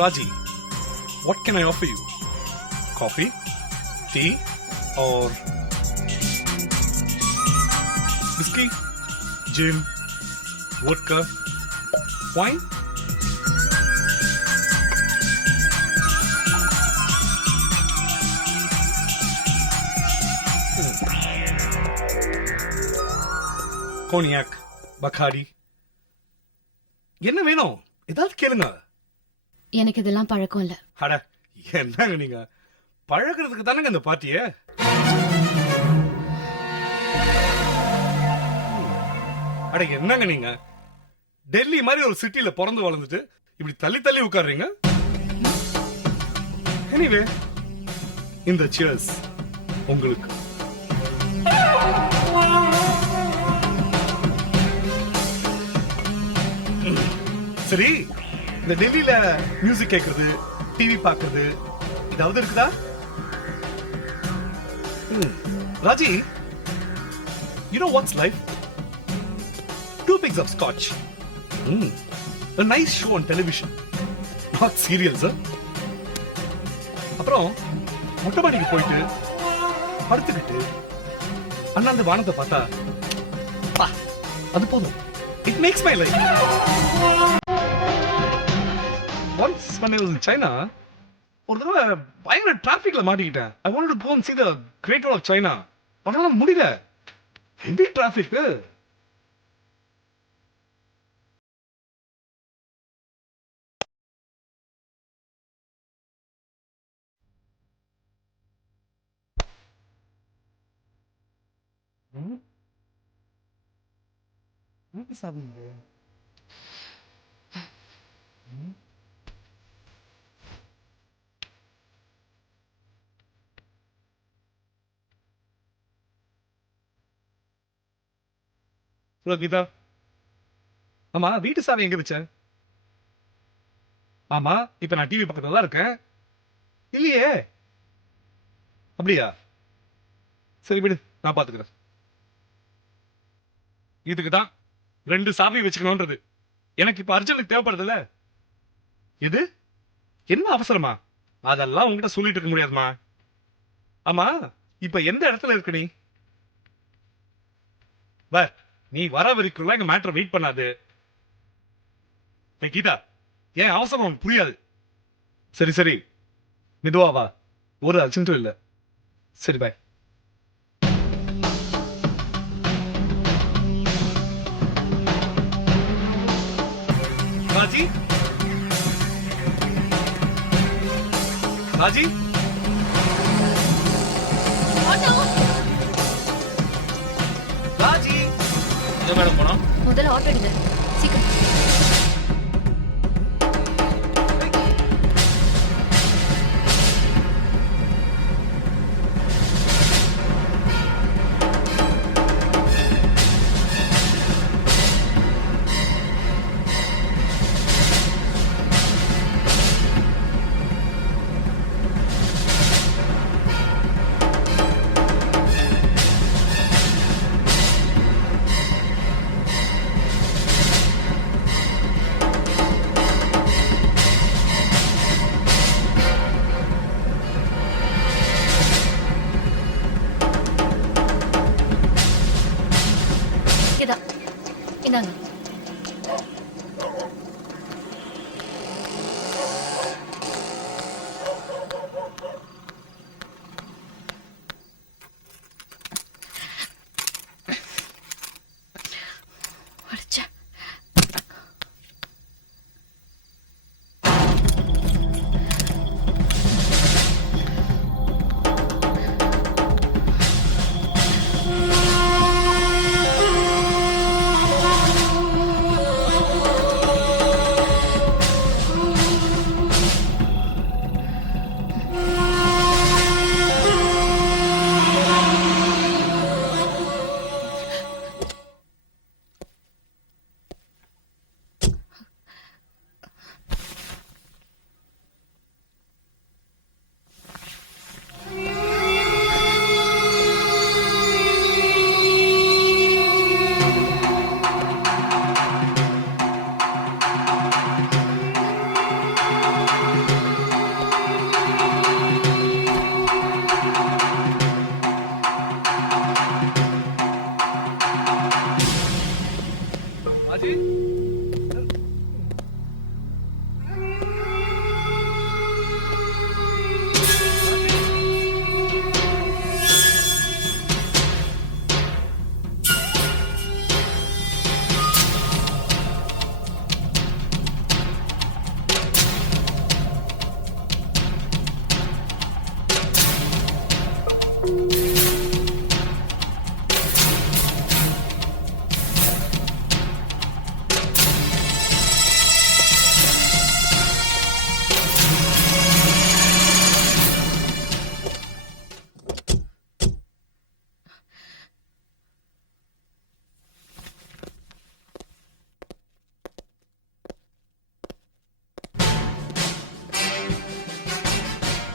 Raji. What can I offer you? Coffee? Tea? Or whiskey? Gin? Vodka? Wine? Cognac, பக்காடி, என்ன வேணும்? ஏதாவது கேளுங்க. எனக்கு இதெல்லாம் பழக்கம் இல்ல. அட என்னங்க நீங்க, பழகிறதுக்கு தானங்க இந்த பார்ட்டியே. அட என்னங்க நீங்க, டெல்லி மாதிரி ஒரு சிட்டில பிறந்து வளர்ந்துட்டு இப்படி தள்ளி தள்ளி உட்கார்றீங்க. எனிவே, இந்த சியர்ஸ் உங்களுக்கு. சரி, இந்த டெல்லியில மியூசிக் கேட்கறது, டிவி பார்க்கறது ஏதாவது இருக்குதா? Raji, you know what's life? 2 pigs of scotch. A nice show on television. Not serials, huh? அப்புறம் மொட்டை மாடிக்கு போயிட்டு படுத்துக்கிட்டு அண்ணாந்து வானத்தை பார்த்தா அது போதும். It makes my life. Once when I was in China, ஒரு தடவை பயங்கர டிராபிக்ல மாட்டிக்கிட்டேன். I wanted to go and see the Great Wall of China. பண்ணலாம் முடியல. Heavy traffic. என்ன சாப்பிடுங்க? ஹலோ கீதா. ஆமா, வீட்டு சாவி எங்க வச்ச? ஆமா, இப்ப நான் டிவி பக்கத்துல தான் இருக்கேன். இல்லையே. அப்படியா? சரி விடு, நான் பாத்துக்கிறேன். இதுக்கு தான் 2 சாவி வச்சுக்கணும்ன்றது. எனக்கு இப்ப அர்ஜென்ட் தேவைப்படுதுல்ல. எது? என்ன அவசரமா? அதெல்லாம் உங்ககிட்ட சொல்லிட்டு இருக்க முடியாதுமா. ஆமா, இப்ப எந்த இடத்துல இருக்க நீ? நீ வர வரைக்கும் எங்க மேட்டர் வெயிட் பண்ணாது. கீதா, ஏன் அவசரம் உனக்கு புரியாது. சரி சரி, மெதுவா வா, ஒரு அர்ஜென்ட்டும் இல்ல. சரி பாய். ராஜி, ராஜி, ராஜி. மேடம் போனோம். முதல்ல ஆட்டோ எடுங்க சீக்கிரம்.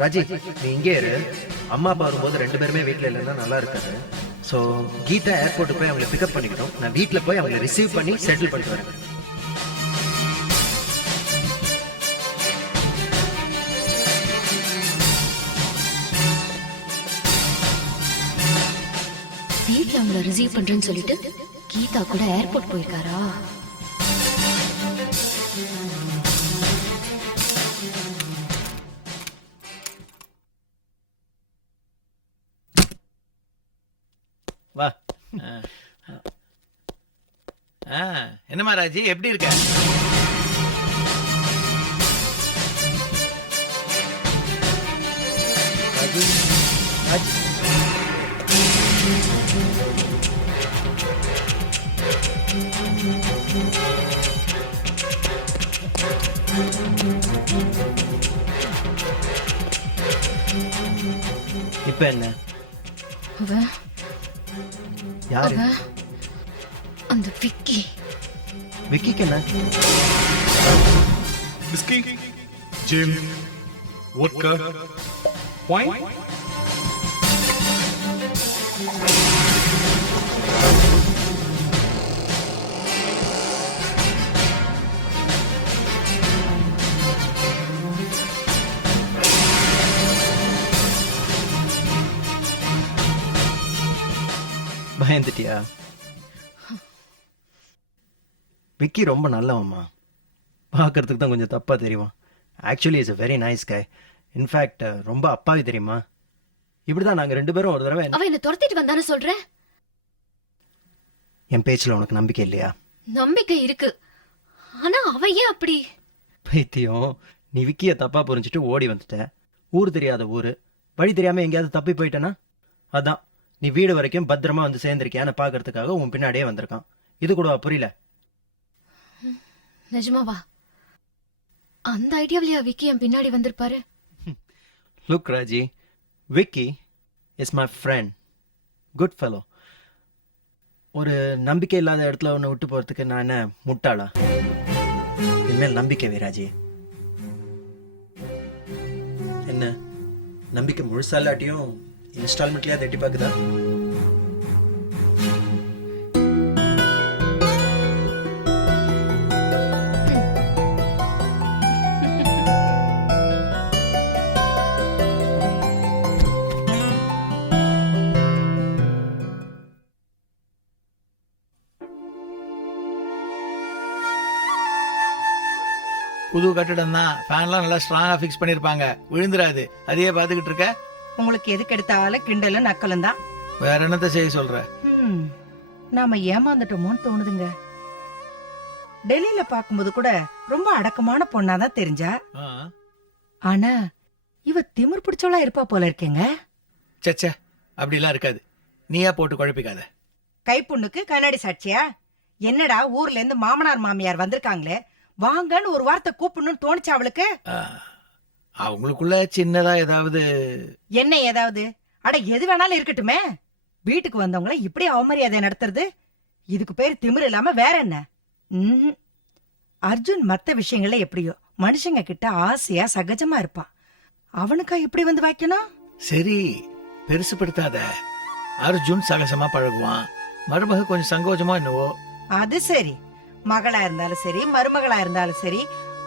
ராஜி நீ இங்கே இரு. அம்மா அப்பா வரும்போது ரெண்டு பேருமே வீட்டில் இல்லைன்னா நல்லா இருக்காது. ஸோ கீதா ஏர்போர்ட்டு போய் அவங்களை பிக்கப் பண்ணிக்கணும். நான் வீட்டில் போய் அவங்களை ரிசீவ் பண்ணி செட்டில் பண்ணிட்டு வரேன். வீட்ல அவங்கள ரிசீவ் பண்றேன்னு சொல்லிட்டு கீதா கூட ஏர்போர்ட் போயிருக்காரா? வா. என்னம்மா ராஜி, எப்படி இருக்க? ராஜி ராஜி இப்ப என்ன? அவ யாரு? அவ அந்த விக்கி. விக்கிக்கு என்ன? Whisky, gin, vodka, wine. பயந்துட்டியா? விக்கி ரொம்ப நல்லவம்மா. பார்க்கறதுக்கு தான் கொஞ்சம் தப்பா தெரியும். Actually is a very nice guy. In fact ரொம்ப அப்பாவி தெரியுமா? இப்படிதான் நாங்க ரெண்டு பேரும் ஒரு தடவை அவ என்ன துரத்திட்டு வந்தானே சொல்ற? என் பேச்சுல உனக்கு நம்பிக்கை இல்லையா? நம்பிக்கை இருக்கு. ஆனா அவ ஏன் அப்படி? பைத்தியம், நீ விக்கிய தப்பா புரிஞ்சுட்டு ஓடி வந்துட்ட. ஊர் தெரியாத ஊரு, வழி தெரியாம எங்கேயாவது தப்பி போயிட்டனா? அதான் நீ வீடு வரைக்கும் பத்திரமா வந்து சேர்ந்திருக்கியான்னு பாக்குறதுக்காக உன் பின்னாடியே வந்திருக்கான். இது கூடவா புரியல? நிஜமாவா? அந்த ஐடியாவிலேயே விக்கி என் பின்னாடி வந்திருப்பாரு. Look Raji, Vicky is my friend, good fellow. ஒரு நம்பிக்கை இல்லாத இடத்துல ஒன்று விட்டு போறதுக்கு நான் என்ன முட்டாளா? இனிமேல் நம்பிக்கை வை ராஜி. என்ன நம்பிக்கை முழுசா இல்லாட்டியும் இன்ஸ்டால்மெண்ட்லயா தட்டி பாக்குதா? புது கட்டிடம் தான், ஃபேன்லாம் நல்லா ஸ்ட்ராங்கா ஃபிக்ஸ் பண்ணிருப்பாங்க, விழுந்துராது. அதையே பாத்துக்கிட்டு இருக்க? உங்களுக்கு எதுக்கு எடுத்தாலும் கிண்டலும் நக்கலும் தான். வேற என்னத்த செய்ய சொல்ற? நாம ஏமாந்துட்டோமோன்னு தோணுதுங்க. டெல்லியில பாக்கும்போது கூட ரொம்ப அடக்கமான பொண்ணாதான் தெரிஞ்சா. ஆ. ஆனா இவ திமிர் பிடிச்சவளா இருப்பா போல இருக்கேங்க. சச்சே, அப்படிலாம் இருக்காது. நீயா போட்டு குழப்பிக்காத. கைப்புண்ணுக்கு கண்ணாடி சாட்சியா? என்னடா ஊர்ல இருந்து மாமனார் மாமியார் வந்திருக்காங்களே, வாங்கன்னு ஒரு வார்த்தை கூப்பிடணும்னு தோணுச்சா அவளுக்கு? ஆ, அவங்களுக்குள்ள சின்னதா ஏதாவது? என்ன ஏதாவது? அட எது வேணாலும் இருக்கட்டுமே. வீட்டுக்கு வந்தவங்கள இப்படி அவமரியாதை நடத்துறது, இதுக்கு பேர் திமிர் இல்லாம வேற என்ன? அர்ஜுன் மத்த விஷயங்கள்ல எப்படியோ மனுஷங்க கிட்ட ஆசையா சகஜமா இருப்பான். அவனுக்கா இப்படி வந்து வைக்கணும்? சரி, பெருசுப்படுத்தாத. அர்ஜுன் சகசமா பழகுவான், மருமக கொஞ்சம் சங்கோஜமா என்னவோ. அது சரி, மகளா இருந்தாலும் சரி, மருமகளா இருந்தாலும் சரி,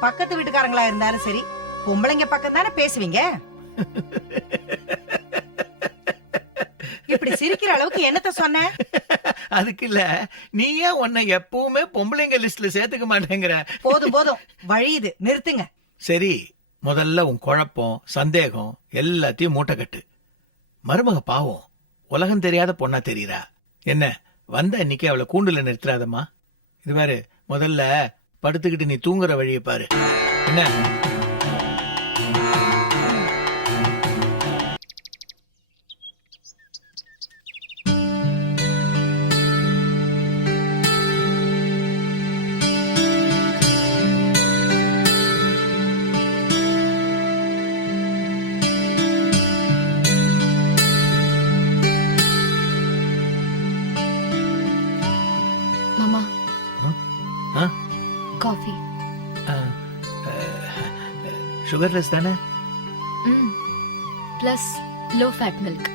பக்கத்து வீட்டுக்காரங்களா இருந்தாலும் சரி, பொம்பளைங்க பக்கம் தானே பேசுவீங்க. இப்படி சிரிக்கிற அளவுக்கு என்னத்த சொன்ன? அதுக்கு இல்ல, நீ ஏன் உன்னை எப்பவுமே பொம்பளைங்க லிஸ்ட்ல சேர்த்துக்க மாட்டேங்கிற? போதும் போதும், வழியுது, நிறுத்துங்க. சரி, முதல்ல உன் குழப்பம் சந்தேகம் எல்லாத்தையும் மூட்டை கட்டு. மருமக பாவம், உலகம் தெரியாத பொண்ணா தெரியுறா. என்ன வந்த இன்னைக்கு அவளை கூண்டுல நிறுத்துறாதம்மா. இது பாரு, முதல்ல படுத்துக்கிட்டு நீ தூங்குற வழியை பாரு. என்ன? மாமா, ஆ? காஃபி. சுகர்லெஸ் தானே? ம் பிளஸ் லோ ஃபேட் மில்க்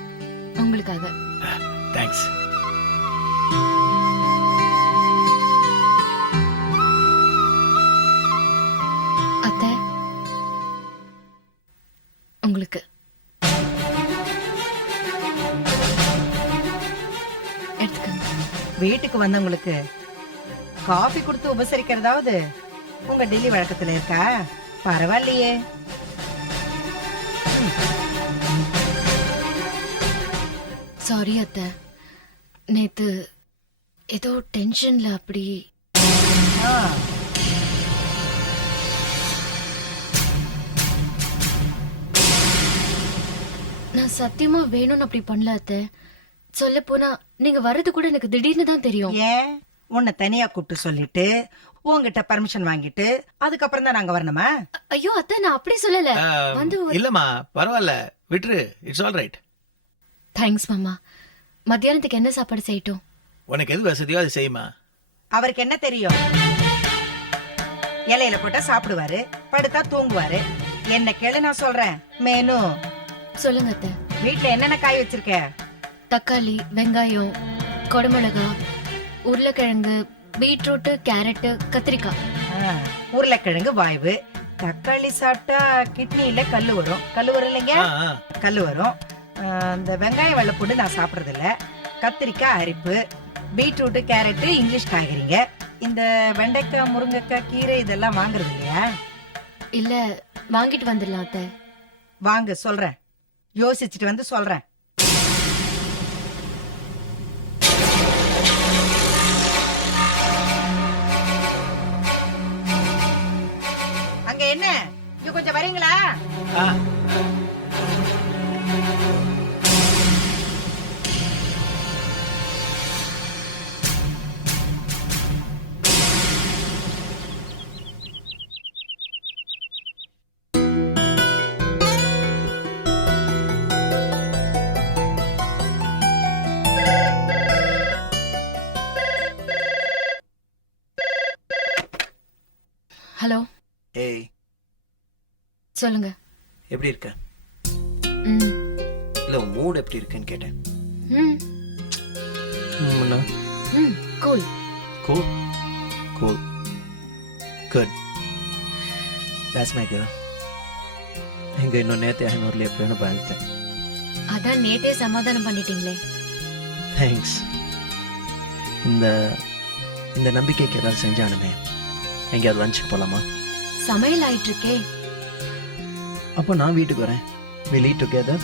உங்களுக்காக. தேங்க்ஸ். அத்தை உங்களுக்கு. எடுத்துக்கங்க. வீட்டுக்கு வந்தவங்களுக்கு காஃபி கொடுத்து உபசரிக்கிறதாவது உங்க டெல்லி வழக்கத்துல இருக்கா? பரவாயில்லையே. சாரி அத்தை, நேத்து ஏதோ டென்ஷன்ல அப்படி. ஆ, நான் சத்தியமா வேணும்னு அப்படி பண்ணல அத்தை. சொல்ல போனா நீங்க வர்றது கூட எனக்கு திடீர்னு தான் தெரியும். ஏன் உன்னை தனியா கூப்பிட்டு சொல்லிட்டு உங்ககிட்ட பர்மிஷன் வாங்கிட்டு அதுக்கப்புறம் தான் நாங்க வரணுமா? ஐயோ அத்தை, நான் அப்படி சொல்லல. வந்து ஒரு- இல்லம்மா பரவாயில்ல, விட்டுரு. It's all right. தேங்க்ஸ் மாமா. மத்தியானத்துக்கு என்ன சாப்பாடு செய்யட்டும்? உனக்கு எது வசதியோ அது செய்யுமா. அவருக்கு என்ன தெரியும்? இலையில போட்டா சாப்பிடுவாரு, படுத்தா தூங்குவாரு. என்ன கேளு, நான் சொல்றேன். மேனு, சொல்லுங்க அத்தை. வீட்டுல என்னென்ன காய் வச்சிருக்க? தக்காளி, வெங்காயம், கொடமிளகா, உருளைக்கிழங்கு, பீட்ரூட், கேரட், கத்திரிக்காய். ஆ, உருளைக்கிழங்கு வாய்வு. தக்காளி சாப்பிட்டா கிட்னில கல்லு வரும். கல்லு வரும் இல்லைங்க? ஆ, ஆ. கல்லு வரும். இந்த வெங்காயம் வெள்ளைப்பூண்டு நான் சாப்பிடுறது இல்ல. கத்திரிக்காய் அரிப்பு, பீட்ரூட், கேரட் இங்கிலீஷ் காய்கறிங்க. இந்த வெண்டைக்காய், முருங்கைக்காய், கீரை இதெல்லாம் வாங்குறது இல்லையா? இல்ல, வாங்கிட்டு வந்துடலாம் அத்தை. வாங்க, சொல்றேன். யோசிச்சுட்டு வந்து சொல்றேன். அங்க என்ன, இங்க கொஞ்சம் வரீங்களா? ஆ. ஹலோ, ஏய், சொல்லுங்க. எப்படி இருக்க? ம், இல்ல உன் மூட் எப்படி இருக்குன்னு கேட்டேன். ம், ம், cool. Cool. Cool. Good. That's my girl. எங்க இன்னும் நேற்று ஐநூறுல எப்படின்னு பயந்துட்டேன். அதான் நேத்தே சமாதானம் பண்ணிட்டீங்களே. தேங்க்ஸ். இந்த இந்த நம்பிக்கைக்கு ஏதாவது செஞ்சானுமே. எங்கேயாவது லஞ்சுக்கு போலாமா? சமையல் ஆயிட்டு இருக்கே. அப்போ நான் வீட்டுக்கு வரேன். We'll eat together.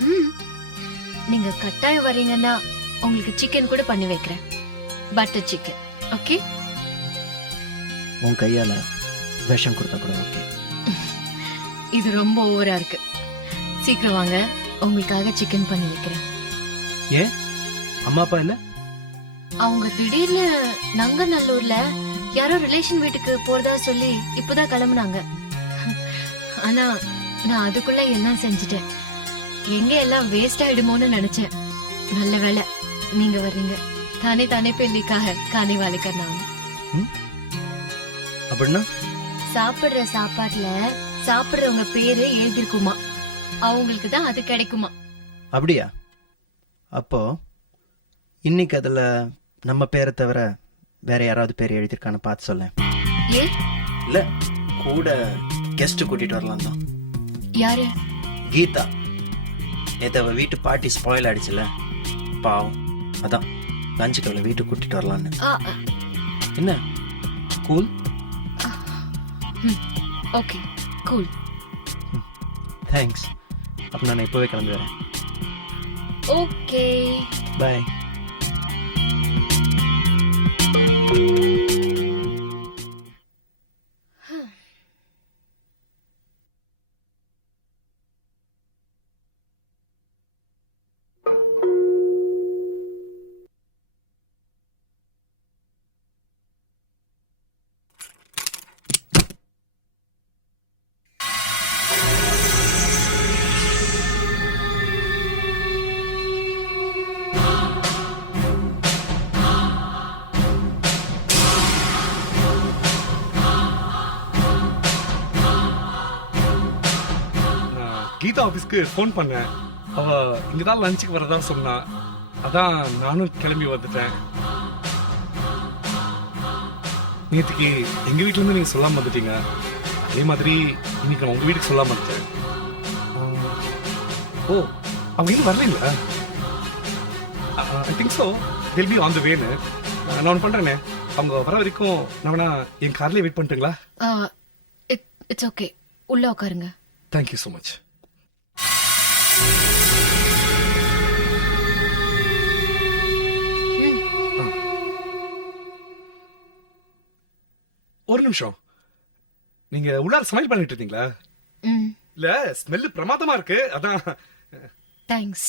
ம், நீங்க கட்டாயம் வரீங்கன்னா உங்களுக்கு சிக்கன் கூட பண்ணி வைக்கிறேன். Butter chicken. ஓகே? உன் கையால விஷம் கொடுத்தா கூட ஓகே. இது ரொம்ப ஓவரா இருக்கு. சீக்கிரம் வாங்க, உங்களுக்காக சிக்கன் பண்ணி வைக்கிறேன். ஏன் அம்மா அப்பா இல்ல? அவங்க திடீர்னு நங்கநல்லூர்ல யாரோ ரிலேஷன் வீட்டுக்கு போறதா சொல்லி இப்பதான் கிளம்புனாங்க. ஆனா நான் அதுக்குள்ள எல்லாம் செஞ்சுட்டேன். எங்க எல்லாம் வேஸ்ட் ஆயிடுமோன்னு நினைச்சேன். நல்ல வேளை நீங்க வர்றீங்க. தானே தானே பெல்லிக்காக காணி வாலிக்க நான். அப்படின்னா சாப்பிடுற சாப்பாட்டுல சாப்பிடுறவங்க பேரு எழுதிருக்குமா, அவங்களுக்கு தான் அது கிடைக்குமா. அப்படியா? அப்போ இன்னைக்கு அதுல நம்ம பேரை தவிர வேற யாராவது பேர் எழுதியிருக்கான்னு பார்த்து சொல்ல. ஏ, இல்ல கூட கெஸ்ட் கூட்டிட்டு வரலாம் தான். யாரு? கீதா. நேத்து அவ வீட்டு பார்ட்டி ஸ்பாயில் ஆயிடுச்சுல, பாவம். அதான் லஞ்சுக்கு அவளை வீட்டுக்கு கூட்டிட்டு வரலான்னு. என்ன கூல்? Okay, cool. தேங்க்ஸ். அப்ப நான் இப்பவே கிளம்பி வரேன். Okay, by. கீதா ஆபீஸ்க்கு ஃபோன் பண்ணேன். அவ இங்கதான் லஞ்சுக்கு வரதா சொன்னா. அதான் நானும் கிளம்பி வந்துட்டேன். நேற்றுக்கு எங்க வீட்ல இருந்து நீங்க சொல்லாம வந்துட்டீங்க. அதே மாதிரி இன்னைக்கு நான் உங்க வீட்டுக்கு சொல்லாம வந்துட்டேன். ஓ, அவங்க இன்னும் வரலீங்களா? I think so they'll be on the way. நான் ஒன்று பண்றேனே, அவங்க வர வரைக்கும் நான் வேணா என் கார்லயே வெயிட் பண்ணிட்டுங்களா? இட்ஸ் ஓகே, உள்ள உட்காருங்க. Thank you so much. ஒரு நிமிஷம், நீங்க உள்ளார ஸ்மைல் பண்ணிட்டு இருந்தீங்களா? ம், இல்ல, ஸ்மெல் பிரமாதமா இருக்கு, அதான். தேங்க்ஸ்.